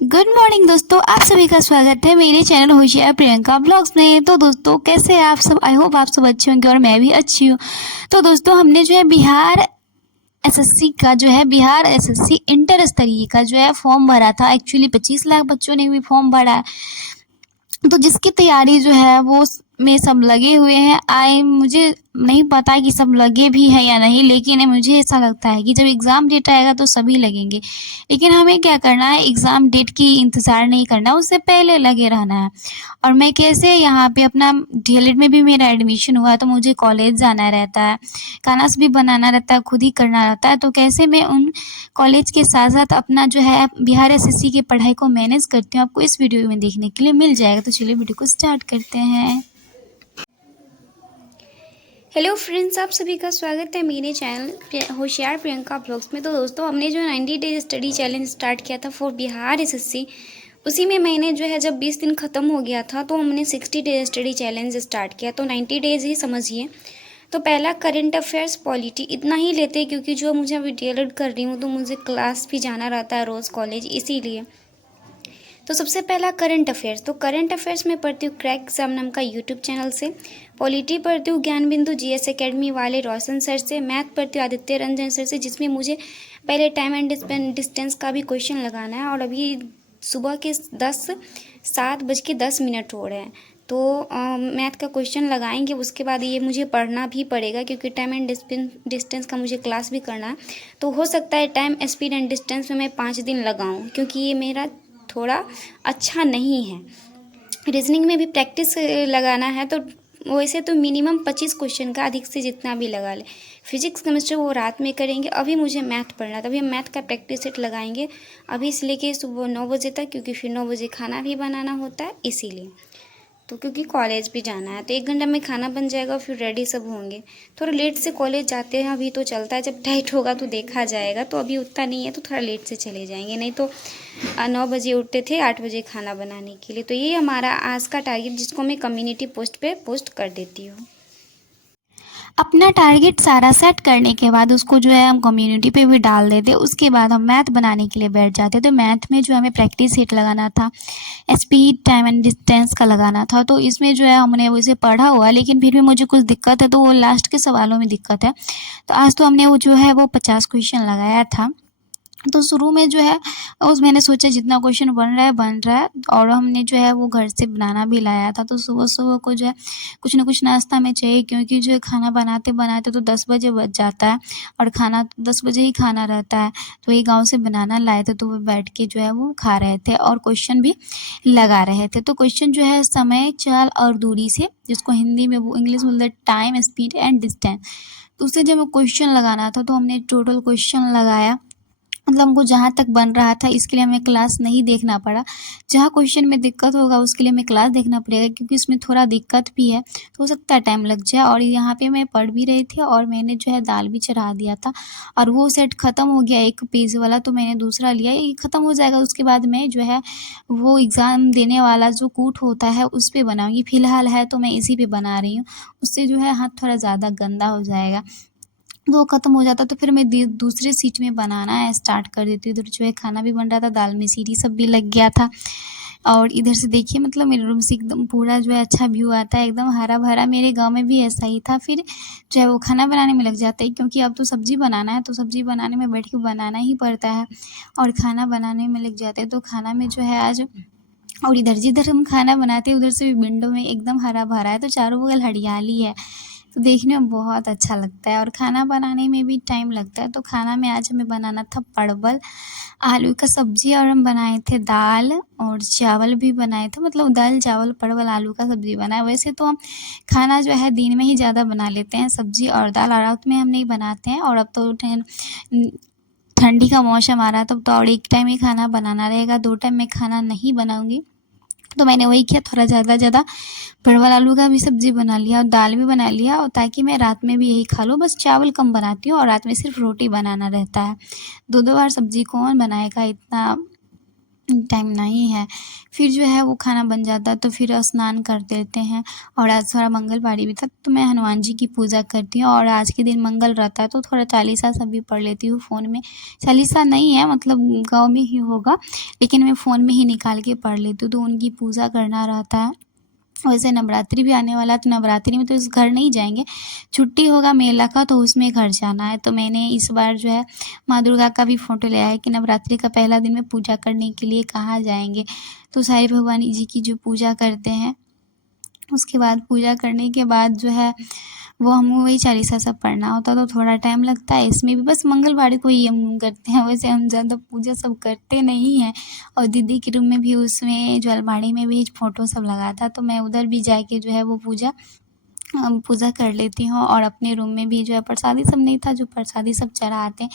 Good morning दोस्तों, आप सभी का स्वागत है मेरे चैनल होशियार प्रियंका ब्लॉग्स में। तो दोस्तों कैसे हैं आप सब? आई होप आप सब अच्छे होंगे और मैं भी अच्छी हूँ। तो दोस्तों हमने जो है बिहार एसएससी का जो है बिहार एसएससी इंटर स्तरीय का जो है फॉर्म भरा था। एक्चुअली 25 लाख बच्चों ने भी फॉर्म भरा है। तो जिसकी तैयारी जो है वो में सब लगे हुए हैं। मुझे नहीं पता कि सब लगे भी हैं या नहीं, लेकिन मुझे ऐसा लगता है कि जब एग्ज़ाम डेट आएगा तो सभी लगेंगे। लेकिन हमें क्या करना है, एग्ज़ाम डेट की इंतज़ार नहीं करना, उससे पहले लगे रहना है। और मैं कैसे यहाँ पे अपना डीएलएड में भी मेरा एडमिशन हुआ, तो मुझे कॉलेज जाना रहता है, खाना भी बनाना रहता है, खुद ही करना रहता है। तो कैसे मैं उन कॉलेज के साथ साथ अपना जो है बिहार एसएससी की पढ़ाई को मैनेज करती हूँ, आपको इस वीडियो में देखने के लिए मिल जाएगा। तो चलिए वीडियो को स्टार्ट करते हैं। हेलो फ्रेंड्स, आप सभी का स्वागत है मेरे चैनल होशियार प्रियंका ब्लॉग्स में। तो दोस्तों हमने जो 90 डेज स्टडी चैलेंज स्टार्ट किया था फॉर बिहार एसएससी, उसी में मैंने जो है जब 20 दिन ख़त्म हो गया था तो हमने 60 डेज स्टडी चैलेंज स्टार्ट किया। तो 90 डेज ही समझिए। तो पहला करंट अफेयर्स पॉलिटी इतना ही लेते हैं, क्योंकि जो मुझे अभी डीएलएड कर रही हूँ तो मुझे क्लास भी जाना रहता है रोज़ कॉलेज, इसीलिए। तो सबसे पहला करंट अफेयर्स। तो करंट अफेयर्स में पढ़ती हूँ क्रैक एग्जाम नाम का यूट्यूब चैनल से। पॉलिटी पढ़ती हूँ ज्ञान बिंदु जीएस एकेडमी वाले रोशन सर से। मैथ पढ़ती हूँ आदित्य रंजन सर से, जिसमें मुझे पहले टाइम एंड डिस्टेंस का भी क्वेश्चन लगाना है। और अभी सुबह के 7:10 हो रहे हैं, तो मैथ का क्वेश्चन लगाएंगे। उसके बाद ये मुझे पढ़ना भी पड़ेगा, क्योंकि टाइम एंड डिस्टेंस का मुझे क्लास भी करना है। तो हो सकता है टाइम स्पीड एंड डिस्टेंस में मैं 5 दिन लगाऊं, क्योंकि ये मेरा थोड़ा अच्छा नहीं है। रीजनिंग में भी प्रैक्टिस लगाना है, तो वैसे तो मिनिमम 25 क्वेश्चन का, अधिक से जितना भी लगा ले। फिजिक्स केमिस्ट्री वो रात में करेंगे। अभी मुझे मैथ पढ़ना है, तभी हम मैथ का प्रैक्टिस सेट लगाएंगे अभी से लेके सुबह 9 बजे तक, क्योंकि फिर 9 बजे खाना भी बनाना होता है, इसीलिए। तो क्योंकि कॉलेज भी जाना है, तो 1 घंटा में खाना बन जाएगा, फिर रेडी सब होंगे। थोड़ा लेट से कॉलेज जाते हैं अभी, तो चलता है, जब टाइट होगा तो देखा जाएगा। तो अभी उतना नहीं है, तो थोड़ा लेट से चले जाएंगे। नहीं तो 9 बजे उठते थे, 8 बजे खाना बनाने के लिए। तो ये हमारा आज का टारगेट, जिसको मैं कम्युनिटी पोस्ट पे पोस्ट कर देती हूँ। अपना टारगेट सारा सेट करने के बाद उसको जो है हम कम्युनिटी पे भी डाल देते। उसके बाद हम मैथ बनाने के लिए बैठ जाते। तो मैथ में जो हमें प्रैक्टिस सेट लगाना था, स्पीड टाइम एंड डिस्टेंस का लगाना था। तो इसमें जो है हमने उसे पढ़ा हुआ, लेकिन फिर भी मुझे कुछ दिक्कत है, तो वो लास्ट के सवालों में दिक्कत है। तो आज तो हमने वो जो है वो 50 क्वेश्चन लगाया था। तो शुरू में जो है उस मैंने सोचा जितना क्वेश्चन बन रहा है, और हमने जो है वो घर से बनाना भी लाया था। तो सुबह-सुबह को जो है कुछ न कुछ नाश्ता में चाहिए, क्योंकि जो है खाना बनाते-बनाते तो 10 बजे बज जाता है, और खाना 10 बजे ही खाना रहता है। तो ये गाँव से बनाना लाए थे, तो वो बैठ के जो है वो खा रहे थे और क्वेश्चन भी लगा रहे थे। तो क्वेश्चन जो है समय, चाल और दूरी से, जिसको हिंदी में वो इंग्लिश बोलते हैं टाइम, स्पीड एंड डिस्टेंस। तो उससे जब क्वेश्चन लगाना था, तो हमने टोटल क्वेश्चन लगाया। मतलब हमको जहाँ तक बन रहा था इसके लिए हमें क्लास नहीं देखना पड़ा। जहाँ क्वेश्चन में दिक्कत होगा उसके लिए हमें क्लास देखना पड़ेगा, क्योंकि उसमें थोड़ा दिक्कत भी है, तो हो सकता है टाइम लग जाए। और यहाँ पे मैं पढ़ भी रही थी, और मैंने जो है दाल भी चढ़ा दिया था, और वो सेट ख़त्म हो गया एक पेज वाला, तो मैंने दूसरा लिया। ये ख़त्म हो जाएगा, उसके बाद मैं जो है वो एग्ज़ाम देने वाला जो कूट होता है उस पे बनाऊँगी। फ़िलहाल है तो मैं इसी पे बना रही हूँ, उससे जो है हाथ थोड़ा ज़्यादा गंदा हो जाएगा। वो ख़त्म हो जाता तो फिर मैं दूसरे सीट में बनाना स्टार्ट कर देती हूँ। इधर जो है खाना भी बन रहा था, दाल में सीटी सब भी लग गया था। और इधर से देखिए, मतलब मेरे रूम से एकदम पूरा जो है अच्छा व्यू आता है, एकदम हरा-भरा। मेरे गाँव में भी ऐसा ही था। फिर जो है वो खाना बनाने में लग जाते हैं, क्योंकि अब तो सब्ज़ी बनाना है, तो सब्ज़ी बनाने में बैठ के बनाना ही पड़ता है, और खाना बनाने में लग जाते हैं। तो खाना में जो है आज, और इधर जिधर हम खाना बनाते हैं उधर से भी विंडो में एकदम हरा-भरा है, तो चारों बगल हरियाली है। तो देखने में बहुत अच्छा लगता है, और खाना बनाने में भी टाइम लगता है। तो खाना में आज हमें बनाना था परवल आलू का सब्ज़ी, और हम बनाए थे दाल और चावल भी बनाए थे। मतलब दाल चावल परवल आलू का सब्ज़ी बना है। वैसे तो हम खाना जो है दिन में ही ज़्यादा बना लेते हैं, सब्ज़ी और दाल, और रात में हम नहीं बनाते हैं। और अब तो ठंडी का मौसम आ रहा है, तब तो और एक टाइम ही खाना बनाना रहेगा, 2 टाइम मैं खाना नहीं बनाऊँगी। तो मैंने वही किया, थोड़ा ज़्यादा परवल आलू का भी सब्ज़ी बना लिया और दाल भी बना लिया, और ताकि मैं रात में भी यही खा लूँ। बस चावल कम बनाती हूँ, और रात में सिर्फ रोटी बनाना रहता है। 2-2 बार सब्ज़ी कौन बनाएगा, इतना टाइम नहीं है। फिर जो है वो खाना बन जाता है तो फिर स्नान कर लेते हैं। और आज थोड़ा मंगलवारी भी था तो मैं हनुमान जी की पूजा करती हूँ और आज के दिन मंगल रहता है तो थोड़ा चालीसा सब भी पढ़ लेती हूँ फ़ोन में। चालीसा नहीं है, मतलब गाँव में ही होगा, लेकिन मैं फ़ोन में ही निकाल के पढ़ लेती हूँ, तो उनकी पूजा करना रहता है। वैसे नवरात्रि भी आने वाला है तो नवरात्रि में तो इस घर नहीं जाएंगे, छुट्टी होगा मेला का तो उसमें घर जाना है। तो मैंने इस बार जो है माँ दुर्गा का भी फ़ोटो लिया है कि नवरात्रि का पहला दिन में पूजा करने के लिए कहाँ जाएंगे। तो साईं भवानी जी की जो पूजा करते हैं, उसके बाद पूजा करने के बाद जो है वो हम वही चालीसा सब पढ़ना होता तो थोड़ा टाइम लगता है। इसमें भी बस मंगलवार को ही हम करते हैं, वैसे हम ज़्यादा पूजा सब करते नहीं हैं। और दीदी के रूम में भी, उसमें जो अलमारी में भी फ़ोटो सब लगा था तो मैं उधर भी जाके जो है वो पूजा कर लेती हूँ। और अपने रूम में भी जो है प्रसादी सब नहीं था, जो प्रसादी सब चढ़ाते हैं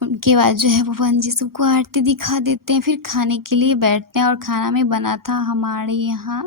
उनके बाद जो है भगवान जी सबको आरती दिखा देते हैं, फिर खाने के लिए बैठते हैं। और खाना में बना था हमारे यहाँ,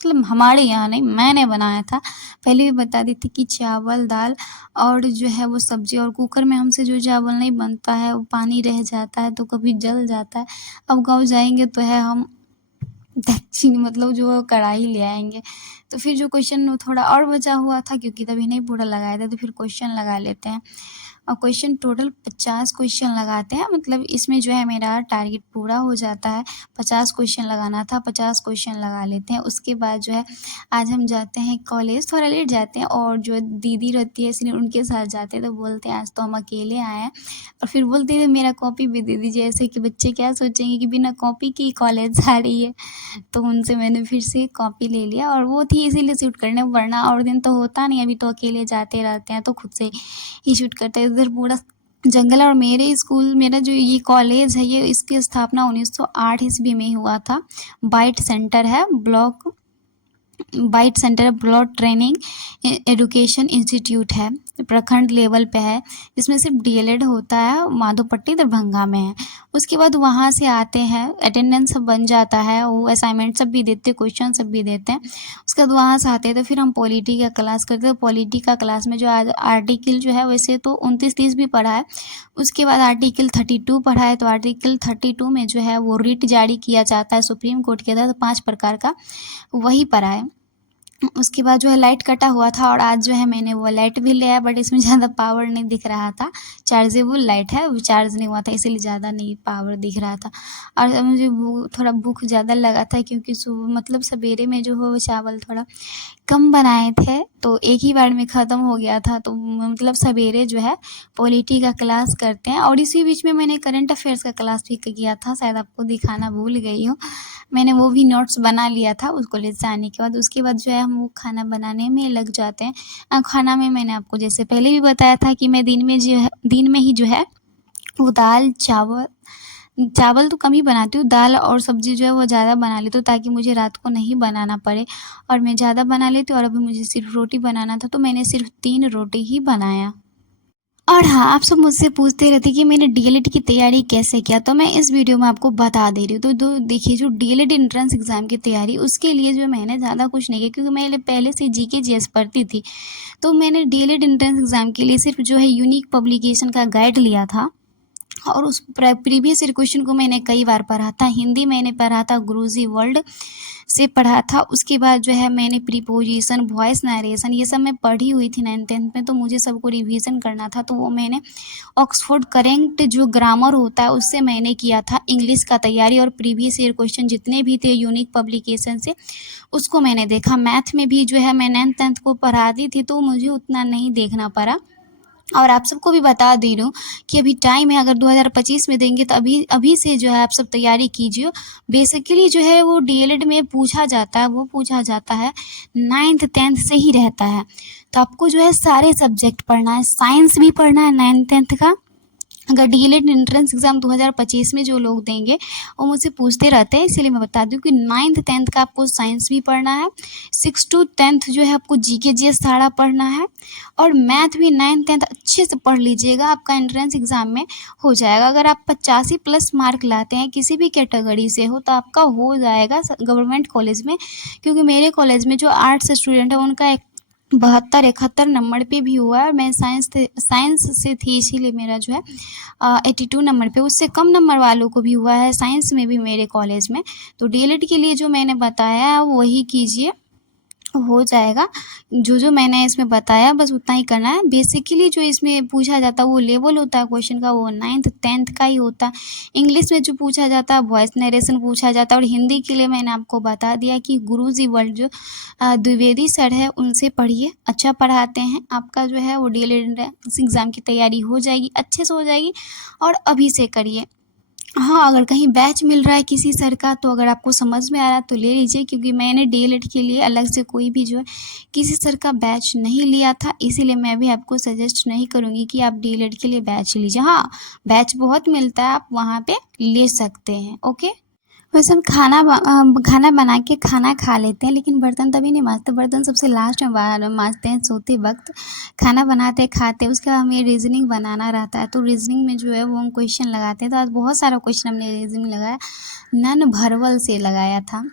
मतलब हमारे यहाँ नहीं, मैंने बनाया था। पहले भी बता दी थी कि चावल दाल और जो है वो सब्ज़ी। और कुकर में हमसे जो चावल नहीं बनता है वो पानी रह जाता है तो कभी जल जाता है। अब गाँव जाएंगे तो है हम दक्षिण, मतलब जो कढ़ाई ले आएंगे। तो फिर जो क्वेश्चन थोड़ा और बचा हुआ था क्योंकि तभी नहीं पूरा लगाया था तो फिर क्वेश्चन लगा लेते हैं। और क्वेश्चन टोटल 50 क्वेश्चन लगाते हैं, मतलब इसमें जो है मेरा टारगेट पूरा हो जाता है। 50 क्वेश्चन लगाना था, 50 क्वेश्चन लगा लेते हैं। उसके बाद जो है आज हम जाते हैं कॉलेज, थोड़ा लेट जाते हैं और जो दीदी रहती है इसलिए उनके साथ जाते हैं। तो बोलते हैं आज तो हम अकेले आए हैं, और फिर बोलते हैं मेरा कॉपी भी दे दीजिए, ऐसे कि बच्चे क्या सोचेंगे कि बिना कॉपी की कॉलेज आ रही है। तो उनसे मैंने फिर से कॉपी ले लिया और वो थी इसीलिए शूट करने, वरना और दिन तो होता नहीं। अभी तो अकेले जाते रहते हैं तो खुद से ही शूट करते हैं। इधर पूरा जंगल है और मेरे स्कूल, मेरा जो ये कॉलेज है ये, इसकी स्थापना 1908 ईस्वी में हुआ था। बाइट सेंटर है, ब्लॉक ट्रेनिंग एजुकेशन इंस्टीट्यूट है, प्रखंड लेवल पे है। इसमें सिर्फ डीएलएड होता है, माधोपट्टी दरभंगा में है। उसके बाद वहाँ से आते हैं, अटेंडेंस सब बन जाता है, वो असाइनमेंट सब भी देते हैं, क्वेश्चन सब भी देते हैं। उसके बाद वहाँ से आते हैं तो फिर हम पॉलिटी का क्लास करते हैं। पॉलिटी का क्लास में जो आज आर्टिकल जो है वैसे तो 29-30 भी पढ़ा है, उसके बाद आर्टिकल 32 पढ़ा है। तो आर्टिकल 32 में जो है वो रिट जारी किया जाता है सुप्रीम कोर्ट के तहत 5 प्रकार का, वही पढ़ा है। उसके बाद जो है लाइट कटा हुआ था और आज जो है मैंने वो लाइट भी लिया, बट इसमें ज़्यादा पावर नहीं दिख रहा था, चार्जेबल लाइट है, वो चार्ज नहीं हुआ था इसीलिए ज़्यादा नहीं पावर दिख रहा था। और मुझे थोड़ा भूख ज़्यादा लगा था क्योंकि मतलब सवेरे में जो हो चावल थोड़ा कम बनाए थे तो एक ही बार में ख़त्म हो गया था। तो मतलब सवेरे जो है पॉलिटी का क्लास करते हैं और इसी बीच में मैंने करंट अफेयर्स का क्लास भी किया था, शायद आपको दिखाना भूल गई हूँ। मैंने वो भी नोट्स बना लिया था उस कॉलेज से आने के बाद। उसके बाद जो है हम वो खाना बनाने में लग जाते हैं। खाना में मैंने आपको जैसे पहले भी बताया था कि मैं दिन में ही जो है वो दाल चावल तो कम ही बनाती हूँ, दाल और सब्ज़ी जो है वो ज़्यादा बना लेती हूँ ताकि मुझे रात को नहीं बनाना पड़े, और मैं ज़्यादा बना लेती हूँ। और अभी मुझे सिर्फ रोटी बनाना था तो मैंने सिर्फ 3 रोटी ही बनाया। और हाँ, आप सब मुझसे पूछते रहते कि मैंने डीएलएड की तैयारी कैसे किया, तो मैं इस वीडियो में आपको बता दे रही हूँ। तो देखिए, जो डीएलएड एंट्रेंस एग्ज़ाम की तैयारी, उसके लिए जो मैंने ज़्यादा कुछ नहीं किया क्योंकि मैं पहले से जीके जीएस पढ़ती थी। तो मैंने डीएलएड एंट्रेंस एग्ज़ाम के लिए सिर्फ जो है यूनिक पब्लिकेशन का गाइड लिया था और उस प्रीवियस ईयर क्वेश्चन को मैंने कई बार पढ़ा था। हिंदी मैंने पढ़ा था, गुरुजी वर्ल्ड से पढ़ा था। उसके बाद जो है मैंने प्रीपोजिशन, वॉइस नरेशन, ये सब मैं पढ़ी हुई थी 9th-10th में, तो मुझे सबको रिवीजन करना था। तो वो मैंने ऑक्सफोर्ड करेंट जो ग्रामर होता है उससे मैंने किया था इंग्लिश का तैयारी, और प्रीवियस ईयर क्वेश्चन जितने भी थे यूनिक पब्लिकेशन से उसको मैंने देखा। मैथ में भी जो है मैं 9th-10th को पढ़ाती थी तो मुझे उतना नहीं देखना पड़ा। और आप सबको भी बता दे रही हूँ कि अभी टाइम है, अगर 2025 में देंगे तो अभी से जो है आप सब तैयारी कीजिए। बेसिकली जो है वो डीएलएड में पूछा जाता है, वो पूछा जाता है 9th-10th से ही रहता है। तो आपको जो है सारे सब्जेक्ट पढ़ना है, साइंस भी पढ़ना है 9th-10th का। अगर डीएलएड एंट्रेंस एग्ज़ाम 2025 में जो लोग देंगे वो मुझसे पूछते रहते हैं, इसीलिए मैं बता दूं कि 9th-10th का आपको साइंस भी पढ़ना है, 6 to 10th जो है आपको जीके जीएस सारा पढ़ना है, और मैथ भी 9th-10th अच्छे से पढ़ लीजिएगा, आपका एंट्रेंस एग्ज़ाम में हो जाएगा। अगर आप 85+ मार्क लाते हैं किसी भी कैटेगरी से हो तो आपका हो जाएगा गवर्नमेंट कॉलेज में, क्योंकि मेरे कॉलेज में जो आर्ट्स स्टूडेंट है उनका 72 71 नंबर पे भी हुआ है। मैं साइंस से थी, इसीलिए मेरा जो है 82 नंबर पे, उससे कम नंबर वालों को भी हुआ है साइंस में भी मेरे कॉलेज में। तो डीएलएड के लिए जो मैंने बताया है वही कीजिए, हो जाएगा। जो मैंने इसमें बताया बस उतना ही करना है। बेसिकली जो इसमें पूछा जाता है वो लेवल होता है क्वेश्चन का, वो 9th 10th का ही होता है। इंग्लिश में जो पूछा जाता है वॉइस नरेशन पूछा जाता है। और हिंदी के लिए मैंने आपको बता दिया कि गुरुजी वर्ल्ड जो द्विवेदी सर है उनसे पढ़िए, अच्छा पढ़ाते हैं। आपका जो है वो डीएलएड एग्ज़ाम की तैयारी हो जाएगी, अच्छे से हो जाएगी, और अभी से करिए। हाँ, अगर कहीं बैच मिल रहा है किसी सर का तो अगर आपको समझ में आ रहा है तो ले लीजिए, क्योंकि मैंने डीएलएड के लिए अलग से कोई भी जो है किसी सर का बैच नहीं लिया था, इसीलिए मैं भी आपको सजेस्ट नहीं करूँगी कि आप डीएलएड के लिए बैच लीजिए। हाँ, बैच बहुत मिलता है, आप वहाँ पे ले सकते हैं। ओके, वैसे हम खाना बना के खाना खा लेते हैं, लेकिन बर्तन तभी नहीं मांजते। बर्तन सबसे लास्ट में मांजते हैं सोते वक्त। खाना बनाते खाते उसके बाद हमें रीजनिंग बनाना रहता है, तो रीजनिंग में जो है वो हम क्वेश्चन लगाते हैं। तो आज बहुत सारा क्वेश्चन हमने रीजनिंग लगाया, नन भरवल से लगाया था।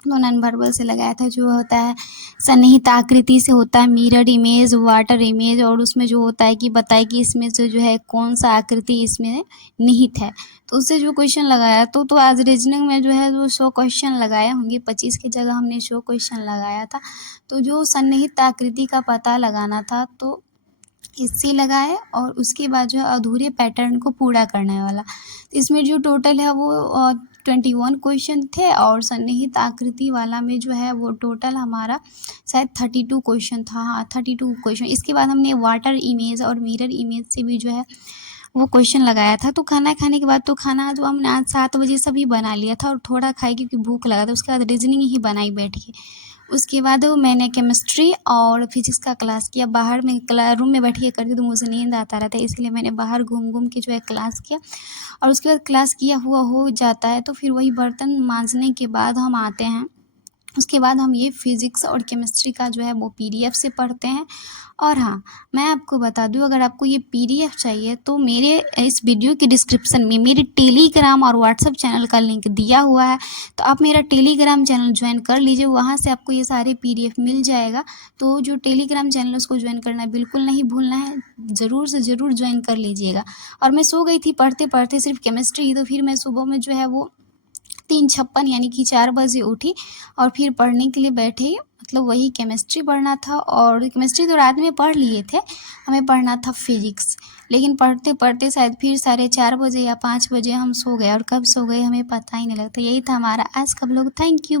तो नन भरवल से लगाया था, जो होता है सन्निहित आकृति से होता है, मिरर इमेज, वाटर इमेज, और उसमें जो होता है कि बताए कि इसमें से जो है कौन सा आकृति इसमें निहित है। तो उससे जो क्वेश्चन लगाया तो आज रीजनिंग में जो है वो 100 क्वेश्चन लगाए होंगे, 25 की जगह हमने 100 क्वेश्चन लगाया था। तो जो सन्निहित आकृति का पता लगाना था तो इससे लगाए, और उसके बाद जो है अधूरे पैटर्न को पूरा करने वाला। तो इसमें जो टोटल है वो 21 क्वेश्चन थे, और सन्निहित आकृति वाला में जो है वो टोटल हमारा शायद 32 क्वेश्चन था। हाँ, 32 क्वेश्चन। इसके बाद हमने वाटर इमेज और मिरर इमेज से भी जो है वो क्वेश्चन लगाया था। तो खाना खाने के बाद तो खाना जो हमने आज 7 बजे सभी बना लिया था, और थोड़ा खाई क्योंकि भूख लगा था। उसके बाद रीजनिंग ही बनाई बैठ के। उसके बाद मैंने केमिस्ट्री और फिजिक्स का क्लास किया। बाहर में रूम में बैठ के करती तो मुझे नींद आता रहता है, इसलिए मैंने बाहर घूम घूम के जो है क्लास किया। और उसके बाद क्लास किया हुआ हो जाता है तो फिर वही बर्तन मांजने के बाद हम आते हैं। उसके बाद हम ये फिज़िक्स और केमिस्ट्री का जो है वो पीडीएफ से पढ़ते हैं। और हाँ, मैं आपको बता दूँ, अगर आपको ये पीडीएफ चाहिए तो मेरे इस वीडियो के डिस्क्रिप्शन में मेरे टेलीग्राम और व्हाट्सएप चैनल का लिंक दिया हुआ है, तो आप मेरा टेलीग्राम चैनल ज्वाइन कर लीजिए, वहाँ से आपको ये सारे पीडीएफ मिल जाएगा। तो जो टेलीग्राम चैनल उसको ज्वाइन करना बिल्कुल नहीं भूलना है, ज़रूर से ज़रूर ज्वाइन कर लीजिएगा। और मैं सो गई थी पढ़ते पढ़ते सिर्फ केमिस्ट्री, तो फिर मैं सुबह में जो है वो 3:56 यानी कि 4 बजे उठी और फिर पढ़ने के लिए बैठे। मतलब वही केमिस्ट्री पढ़ना था, और केमिस्ट्री तो रात में पढ़ लिए थे, हमें पढ़ना था फिजिक्स। लेकिन पढ़ते पढ़ते शायद फिर 4:30 बजे या 5 बजे हम सो गए, और कब सो गए हमें पता ही नहीं लगता। यही था हमारा आज का व्लॉग। Thank you.